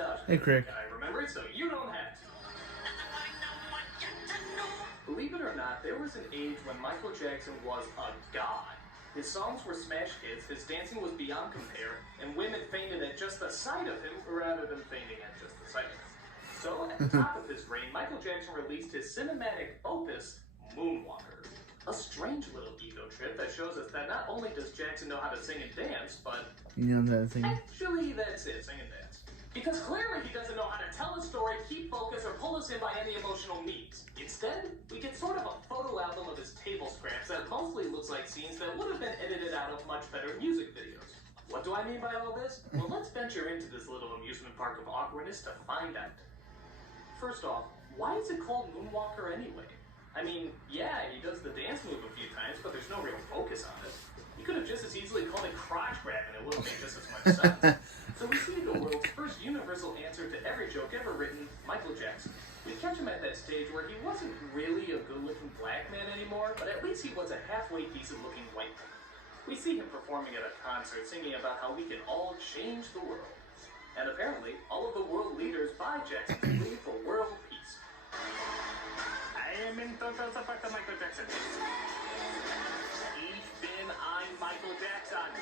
nostalgia. Hey, Crick. I remember it, so you don't have to. Believe it or not, there was an age when Michael Jackson was a god. His songs were smash hits, his dancing was beyond compare, and women fainted at just the sight of him rather than fainting at just the sight of him. So, at the top of his reign, Michael Jackson released his cinematic opus, Moonwalker. A strange little ego trip that shows us that not only does Jackson know how to sing and dance, but actually that's it, sing and dance. Because clearly he doesn't know how to tell a story, keep focus, or pull us in by any emotional means. Instead, we get sort of a photo album of his table scraps that mostly looks like scenes that would have been edited out of much better music videos. What do I mean by all this? Well, let's venture into this little amusement park of awkwardness to find out. First off, why is it called Moonwalker anyway? I mean, yeah, he does the dance move a few times, but there's no real focus on it. You could have just as easily called it crotch grab and it would have made just as much sense. So we see the world's first universal answer to every joke ever written, Michael Jackson. We catch him at that stage where he wasn't really a good-looking black man anymore, but at least he was a halfway decent-looking white man. We see him performing at a concert singing about how we can all change the world. And apparently, all of the world leaders buy Jackson's plea for world peace. I am in total support of Michael Jackson. Ich bin ein Michael Jackson.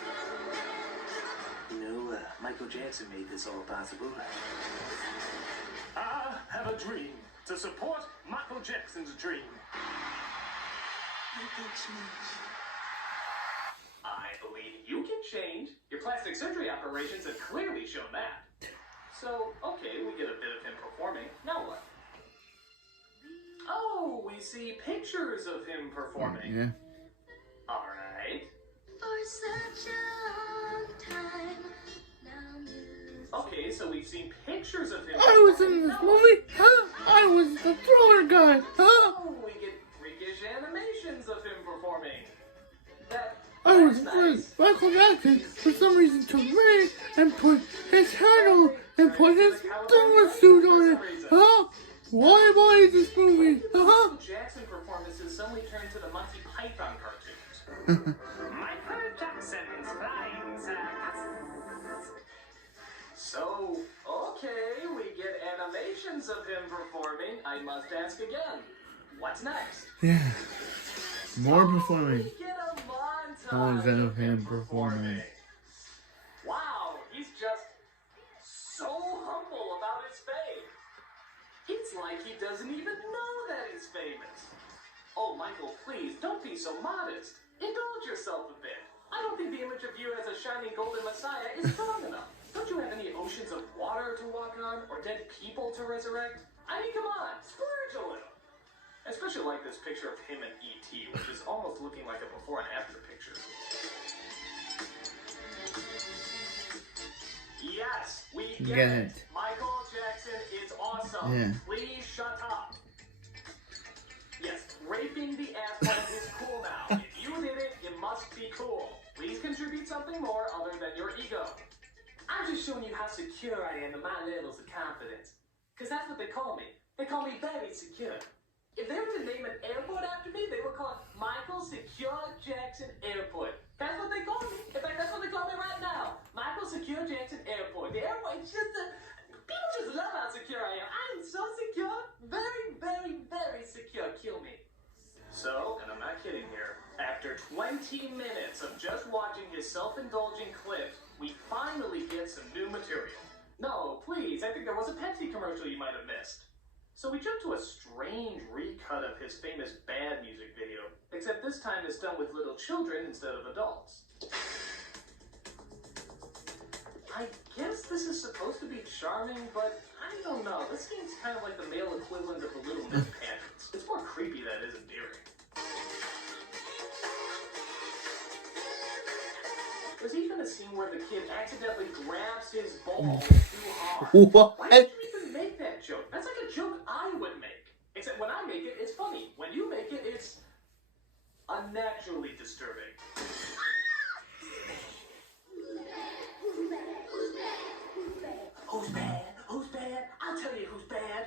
You know, Michael Jackson made this all possible. I have a dream to support Michael Jackson's dream. I believe you can change. Your plastic surgery operations have clearly shown that. So, okay, we get a bit of him performing. Now what? Oh, we see pictures of him performing. Yeah. All right. For such a long time. Okay, so we've seen pictures of him. I was in this movie, huh? I was the thriller guy, huh? Oh, we get freakish animations of him performing. I was nice. Michael Jackson, for some reason, took me and put his hat on and put his thermal suit on it, huh? Why am I in this movie, huh? Michael Jackson performances suddenly turned to the Monty Python cartoons. Michael Jackson's Flying Circus. So, okay, we get animations of him performing. I must ask again, what's next? Yeah. More performing. We get a montage of him performing. Wow, he's just so humble about his fame. It's like he doesn't even know that he's famous. Oh, Michael, please, don't be so modest. Indulge yourself a bit. I don't think the image of you as a shining golden messiah is strong enough. Don't you have any oceans of water to walk on or dead people to resurrect? I mean, come on, splurge a little. I especially like this picture of him and E.T., which is almost looking like a before and after picture. Yes, we get it. Michael Jackson is awesome. Yeah. Please shut up. Yes, raping the asshole is cool now. If you did it, it must be cool. Please contribute something more other than your ego. I'm just showing you how secure I am and my levels of confidence. Because that's what they call me. They call me very secure. If they were to name an airport after me, they would call it Michael Secure Jackson Airport. That's what they call me. In fact, that's what they call me right now. Michael Secure Jackson Airport. The airport is just people just love how secure I am. I am so secure. Very, very, very secure. Kill me. So, and I'm not kidding here, after 20 minutes of just watching his self-indulging clips, we finally get some new material. No, please, I think there was a Pepsi commercial you might have missed. So we jump to a strange recut of his famous Bad music video, except this time it's done with little children instead of adults. I guess this is supposed to be charming, but I don't know. This seems kind of like the male equivalent of the Little Miss pageants. It's more creepy than it is endearing. There's even a scene where the kid accidentally grabs his balls too hard. What? Why did you even make that joke? That's like a joke I would make. Except when I make it, it's funny. When you make it, it's unnaturally disturbing. Who's bad? Who's bad? I'll tell you who's bad.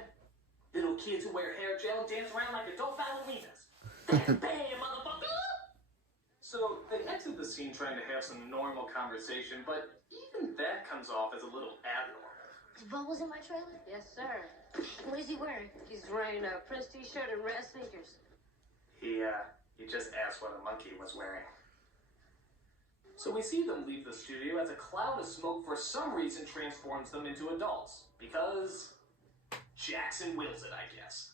Little kids who wear hair gel and dance around like adult ballerinas. That's bad, motherfucker! So they exit the scene trying to have some normal conversation, but even that comes off as a little abnormal. Bo was in my trailer? Yes, sir. What is he wearing? He's wearing a Prince t-shirt and red sneakers. He just asked what a monkey was wearing. So we see them leave the studio as a cloud of smoke for some reason transforms them into adults. Because Jackson wills it, I guess.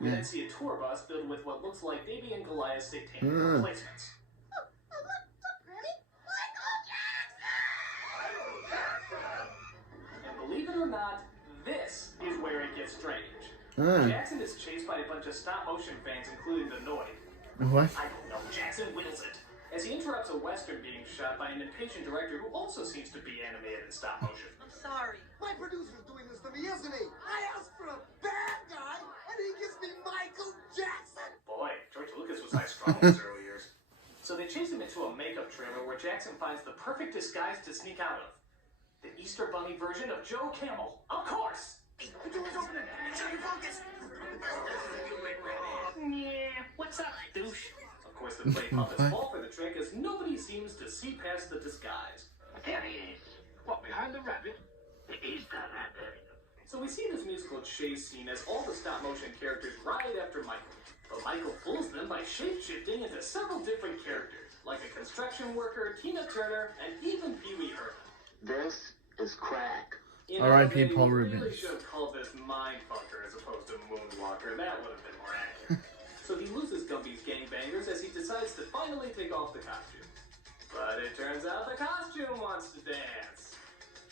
We then see a tour bus filled with what looks like Baby and Goliath's satanic replacements. And believe it or not, this is where it gets strange. Jackson is chased by a bunch of stop-motion fans, including the Noid. What? I don't know, Jackson wills it. As he interrupts a western being shot by an impatient director who also seems to be animated in stop motion. I'm sorry. My producer's doing this to me, isn't he? I asked for a bad guy, and he gives me Michael Jackson. Boy, George Lucas was high strung in his early years. So they chase him into a makeup trailer where Jackson finds the perfect disguise to sneak out of. The Easter Bunny version of Joe Camel. Of course! Hey, the door's opening. Make sure you focus. Yeah, what's up, douche? Of course, the play puppets fall for the trick as nobody seems to see past the disguise. There he is. What, behind the rabbit? It is the rabbit. So we see this musical chase scene as all the stop-motion characters ride after Michael. But Michael fools them by shape-shifting into several different characters, like a construction worker, Tina Turner, and even Pee Wee Herman. This is crack. R.I.P. They Paul really Rubens. should have called this Mindfucker as opposed to Moonwalker. That would have been more accurate. So he loses Gumby's gangbangers as he decides to finally take off the costume. But it turns out the costume wants to dance.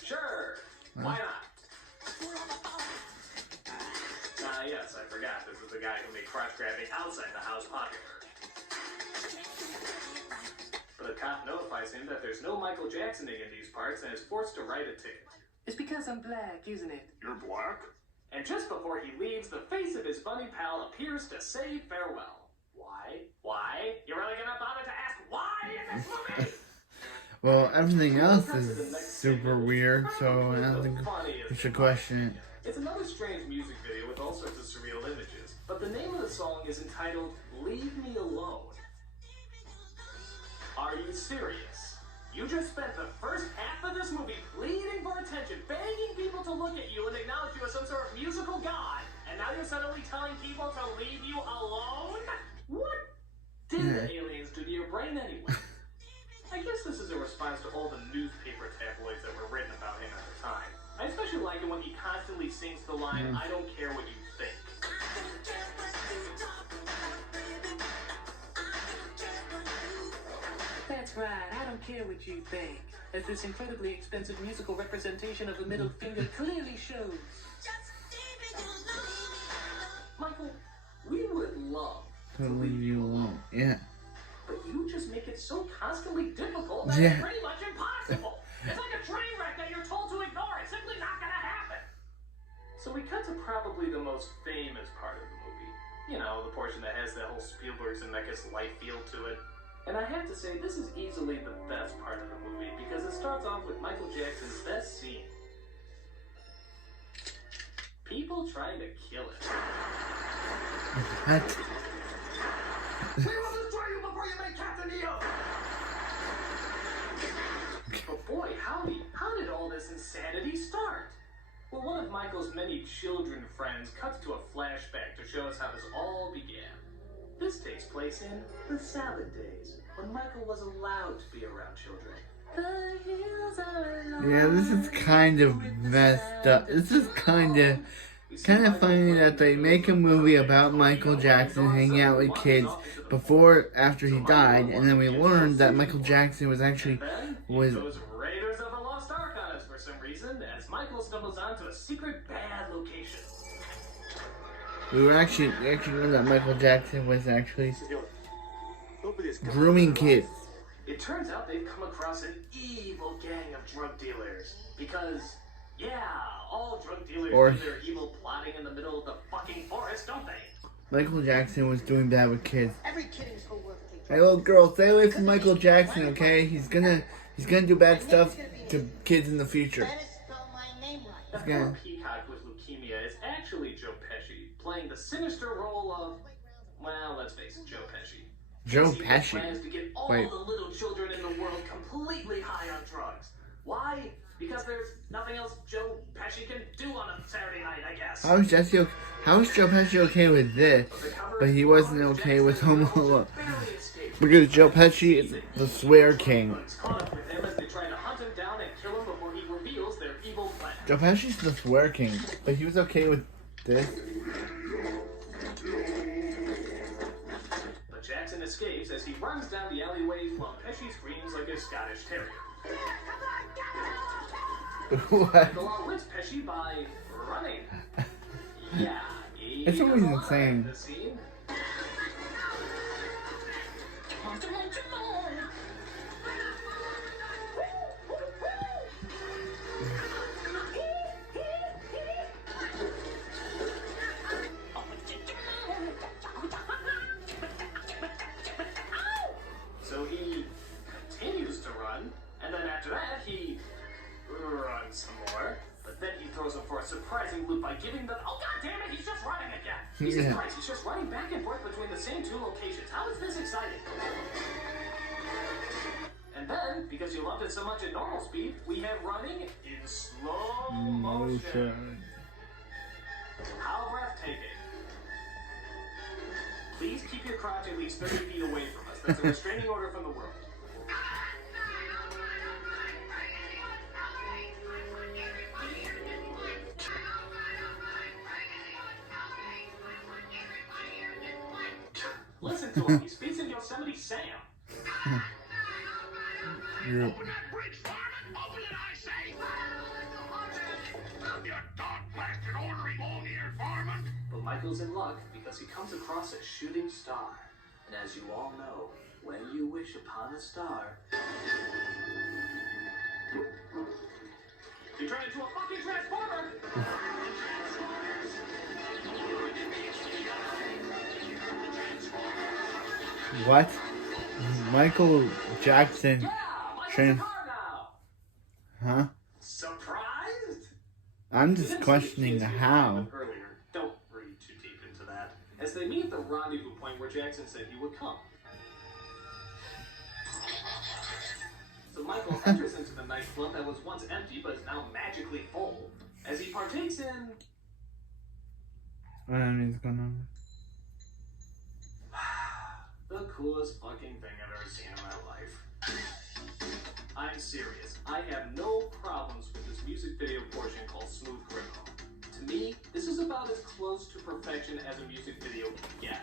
Sure, why not? Yes, I forgot. This is the guy who made crotch grabbing outside the house popular. But a cop notifies him that there's no Michael Jacksoning in these parts and is forced to write a ticket. It's because I'm black, isn't it? You're black? And just before he leaves, the face of his bunny pal appears to say farewell. Why? Why? You really gonna bother to ask why in this movie? Well, everything else is super weird, so I don't think we should question it. It's another strange music video with all sorts of surreal images, but the name of the song is entitled Leave Me Alone. Are you serious? You just spent the first half of this movie pleading for attention, begging people to look at you and acknowledge you as some sort of musical god, and now you're suddenly telling people to leave you alone? What did the aliens do to your brain anyway? I guess this is a response to all the newspaper tabloids that were written about him at the time. I especially like it when he constantly sings the line, I don't care what you think. That's right, I don't care what you think. As this incredibly expensive musical representation of the middle finger clearly shows. Michael, we would love To leave you alone. Yeah. but you just make it so constantly difficult that Yeah. it's pretty much impossible. It's like a train wreck that you're told to ignore. It's simply not gonna happen. So we cut to probably the most famous part of the movie. You know, the portion that has that whole Spielberg Zemeckis life feel to it. And I have to say, this is easily the best part of the movie because it starts off with Michael Jackson's best scene. People trying to kill him. What? We will destroy you before you make Captain EO! But boy, how did all this insanity start? Well, one of Michael's many children friends cuts to a flashback to show us how this all began. This takes place in the salad days, when Michael was allowed to be around children. Yeah, this is kind of messed up. This is kind of funny that they make a movie about Michael Jackson hanging out with kids after he died, and then we learned that Michael Jackson was actually Those Raiders of the Lost Ark on us for some reason, as Michael stumbles onto a secret bad location. we actually learned that Michael Jackson was actually grooming kids. It turns out they've come across an evil gang of drug dealers. Because, yeah, all drug dealers do their evil plotting in the middle of the fucking forest, don't they? Michael Jackson was doing bad with kids. Every kid in this whole world takes Hey, little girl, stay away from Michael Jackson, okay? He's gonna do bad stuff to kids in the future. Better spell my name right. The poor peacock with leukemia is actually Joe Pesci, playing the sinister role of, well, let's face it, Joe Pesci. Joe He Pesci. plans to get all Wait. the little children in the world completely high on drugs. Why? Because there's nothing else Joe Pesci can do on a Saturday night, I guess. How is Joe Pesci okay with this, but he wasn't okay with Home Alone? Because Joe Pesci is the swear king. Caught up with him as they try to hunt him down and kill him before he reveals their evil plan. Joe Pesci's the swear king, but he was okay with this. But Jackson escapes as he runs down the alleyways while Pesci screams like a Scottish terrier. What? Michael outwits Pesci by running. Yeah, It's always insane. The scene. So he continues to run, and then after that he runs some more. But then he throws him for a surprising loop by giving them. Oh god damn it! He's just running again. Jesus Christ! He's just running back and forth between the same two locations. How is this exciting? And then, because you loved it so much at normal speed, we have running in slow motion. How breathtaking! Please keep your crotch at least 30 feet away from us. That's a restraining order from the world. Listen to him. He speaks in Yosemite Sam. Yeah. Open that bridge, Farman! Open it, I say! You dog-blasted ornery long-eared Farman! But Michael's in luck because he comes across a shooting star. And as you all know, when you wish upon a star, you turn into a fucking transformer! What? Michael Jackson. Yeah! Michael's a car now! Huh? Surprised? I'm just questioning how. Earlier. Don't read too deep into that. As they meet at the rendezvous point where Jackson said he would come. So Michael enters into the nightclub that was once empty but is now magically full. As he partakes in... I don't know what's going on. the coolest fucking thing I've ever seen in my life. I'm serious. I have no problems with this music video portion called Smooth Criminal. To me, this is about as close to perfection as a music video can get.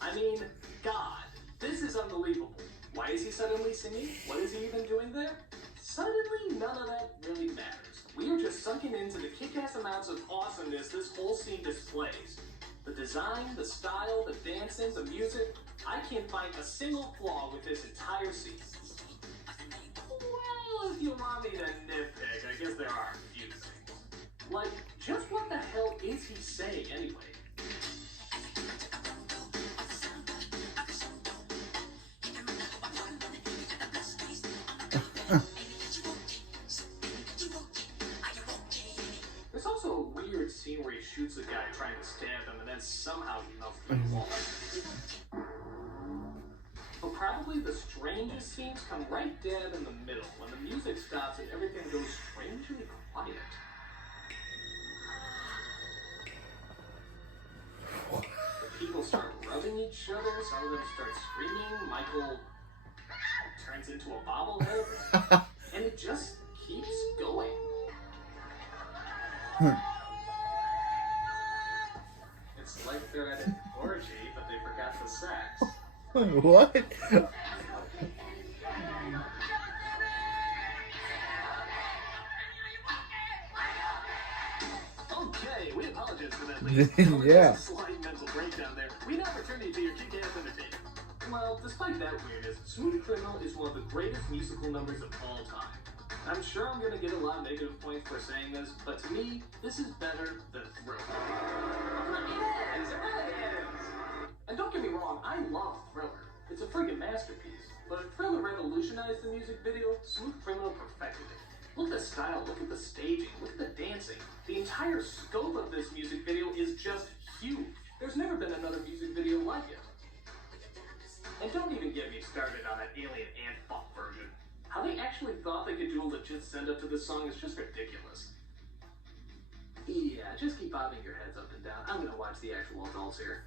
I mean, God, this is unbelievable. Why is he suddenly singing? What is he even doing there? Suddenly, none of that really matters. We are just sunken into the kick-ass amounts of awesomeness this whole scene displays. The design, the style, the dancing, the music, I can't find a single flaw with this entire scene. Well, if you want me to nitpick, I guess there are a few things. Like, just what the hell is he saying anyway? There's also a weird scene where he shoots a guy trying to stab him and then somehow he melts through the wall. But probably the strangest scenes come right dab in the middle, when the music stops and everything goes strangely quiet. The people start rubbing each other, some of them start screaming, Michael turns into a bobblehead, and it just keeps going. It's like they're at an orgy, but they forgot the sex. What? Okay, we apologize for that, ladies. Yeah. Slight mental breakdown there. We now return you to your kick-ass entertainment. Well, despite that weirdness, Smooth Criminal is one of the greatest musical numbers of all time. I'm sure I'm gonna get a lot of negative points for saying this, but to me, this is better than Thriller. It is! It really is! And don't get me wrong, I love Thriller. It's a friggin' masterpiece. But if Thriller revolutionized the music video, Smooth Criminal perfected it. Look at the style, look at the staging, look at the dancing. The entire scope of this music video is just huge. There's never been another music video like it. And don't even get me started on that alien ant fuck version. How they actually thought they could do a legit send-up to this this song is just ridiculous. Yeah, just keep bobbing your heads up and down. I'm gonna watch the actual adults here.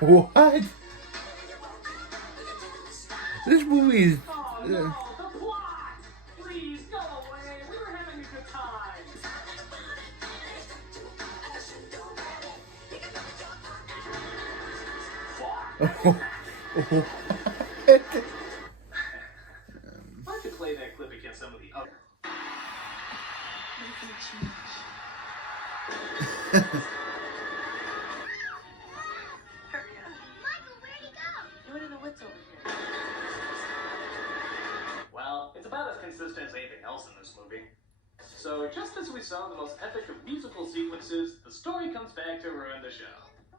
What? This movie is. Oh no, the plot! Please go away. We were having a good time. Why don't you play that clip against some of the other? Michael, where'd he go? He went in the woods over here. Well, it's about as consistent as anything else in this movie. So, just as we saw the most epic of musical sequences, the story comes back to ruin the show.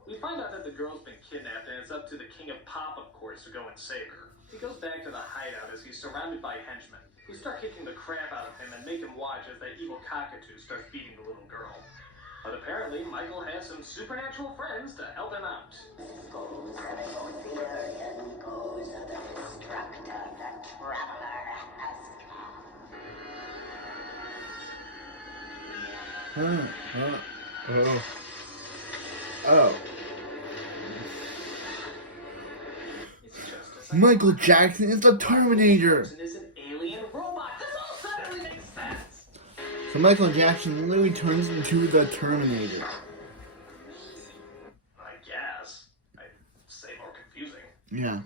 We find out that the girl's been kidnapped, and it's up to the King of Pop, of course, to go and save her. He goes back to the hideout as he's surrounded by henchmen, who start kicking the crap out of him and make him watch as that evil cockatoo starts beating the little girl. But apparently, Michael has some supernatural friends to help him out. Goes of the Gotherian, goes of the destructor, the traveler has come. Oh. It's just Michael Jackson is the Terminator. is an alien robot. This all suddenly makes sense. So Michael Jackson literally turns into the Terminator. I guess. I'd say more confusing. Yeah.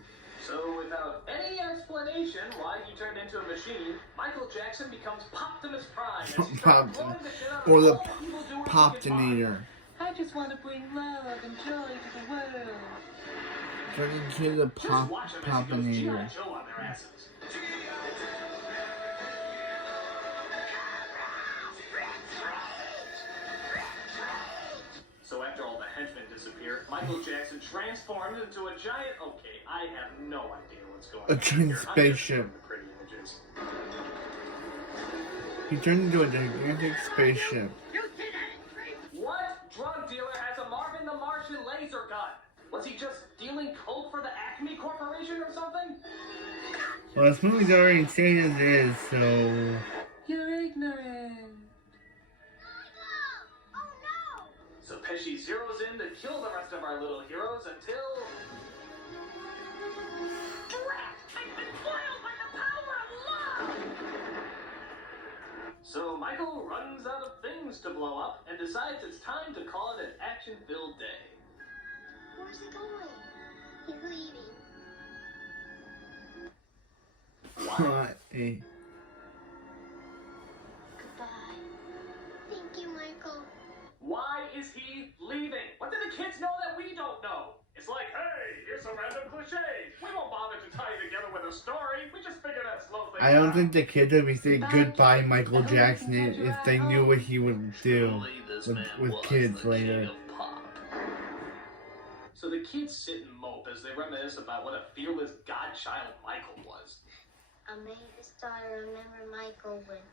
So, without any explanation why he turned into a machine, Michael Jackson becomes Poptimus Prime. as he starts blowing the shit out of Or the all evildoers he can find. Poptinator. I just want to bring love and joy to the world. Turning into the Just watch him as he goes G.I. Poptinator. Joe on their asses. So after all the henchmen disappear, Michael Jackson transforms into a giant... Okay, I have no idea what's going on A giant here. I'm just spaceship. seeing the pretty images. He turned into a gigantic spaceship. What drug dealer has a Marvin the Martian laser gun? Was he just dealing coke for the Acme Corporation or something? Well, this movie's already insane as it is, so. You're ignorant. Oh no! So Pesci zeroes in to kill the rest of our little heroes until... Drat! I've been foiled by the power of love! So Michael runs out of things to blow up and decides it's time to call it an action-filled day. Where's he going? He's leaving. What a. Goodbye. Thank you, Michael. Why is he leaving? What do the kids know that we don't know? It's like, hey, here's a random cliche. We won't bother to tie it together with a story. We just figured out slow things I don't down. think the kids would be saying goodbye Michael Jackson if they knew what he would do Truly, this man with was kids the king later. of pop. So the kids sit and mope as they reminisce about what a fearless godchild Michael was. I made the star remember Michael with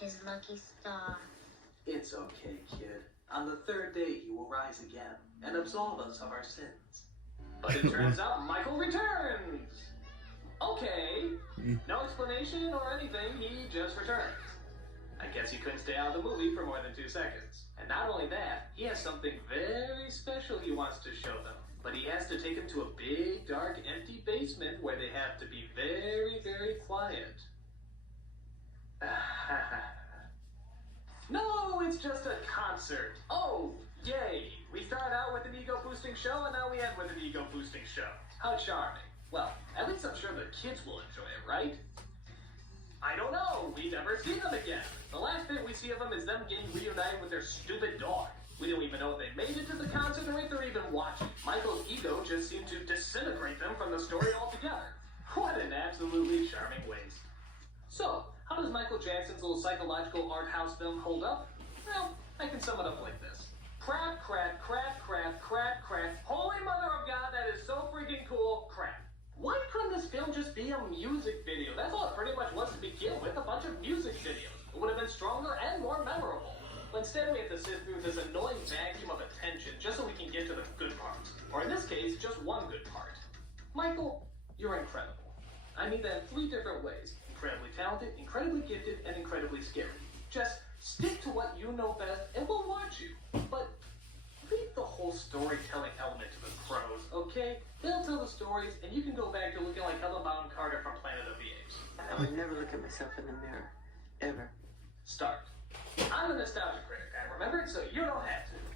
his lucky star. It's okay, kid. On the third day, he will rise again and absolve us of our sins. But it turns out Michael returns. Okay. No explanation or anything, he just returns. I guess he couldn't stay out of the movie for more than 2 seconds. And not only that, he has something very special he wants to show them. But he has to take them to a big, dark, empty basement where they have to be very, very quiet. No, it's just a concert. Oh, yay. We started out with an ego-boosting show, and now we end with an ego-boosting show. How charming. Well, at least I'm sure the kids will enjoy it, right? I don't know. We never see them again. The last bit we see of them is them getting reunited with their stupid dog. We don't even know if they made it to the concert or if they're even watching. Michael's ego just seemed to disintegrate them from the story altogether. What an absolutely charming waste. So, how does Michael Jackson's little psychological art house film hold up? Well, I can sum it up like this. Crap, crap, crap, crap, crap, crap. Holy mother of God, that is so freaking cool. Crap. Why couldn't this film just be a music video? That's all it pretty much was to begin with, a bunch of music videos. It would have been stronger and more memorable. But instead we have to sit through this annoying vacuum of attention just so we can get to the good parts. Or in this case, just one good part. Michael, you're incredible. I mean that in 3 different ways. Incredibly talented, incredibly gifted, and incredibly scary. Just stick to what you know best and we'll watch you. But leave the whole storytelling element to the pros, okay? They'll tell the stories and you can go back to looking like Helen Bonham Carter from Planet of the Apes. I would never look at myself in the mirror. Ever. Start. I'm the nostalgia critic, and remember it so you don't have to.